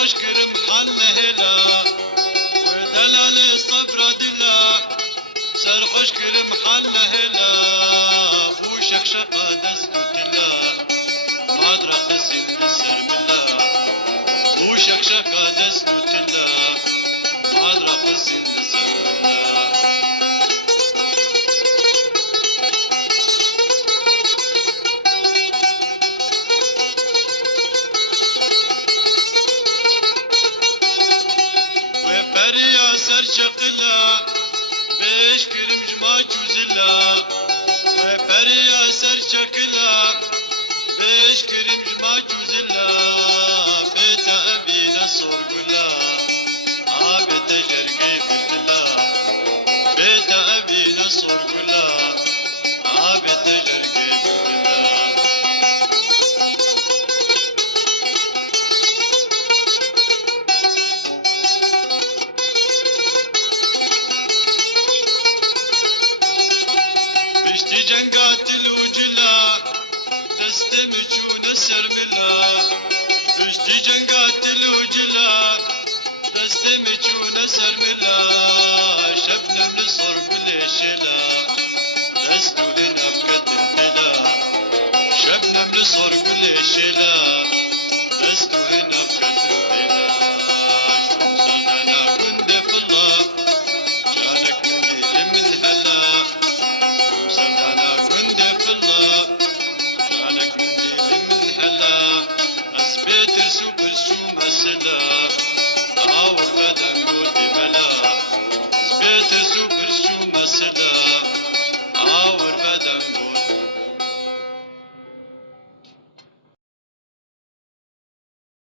خوش كرم حل هلا ودلال الصبر دلا سرخوش كرم حل هلا وشخشقة دست تلا عاد رخصين للسر بالله وشخشقة دست تلا عاد رخصين للسر بالله وبريا سر شقلا بيش كرم جما جوزلا وبريا سر شقلا بيش كرم جما جوزلا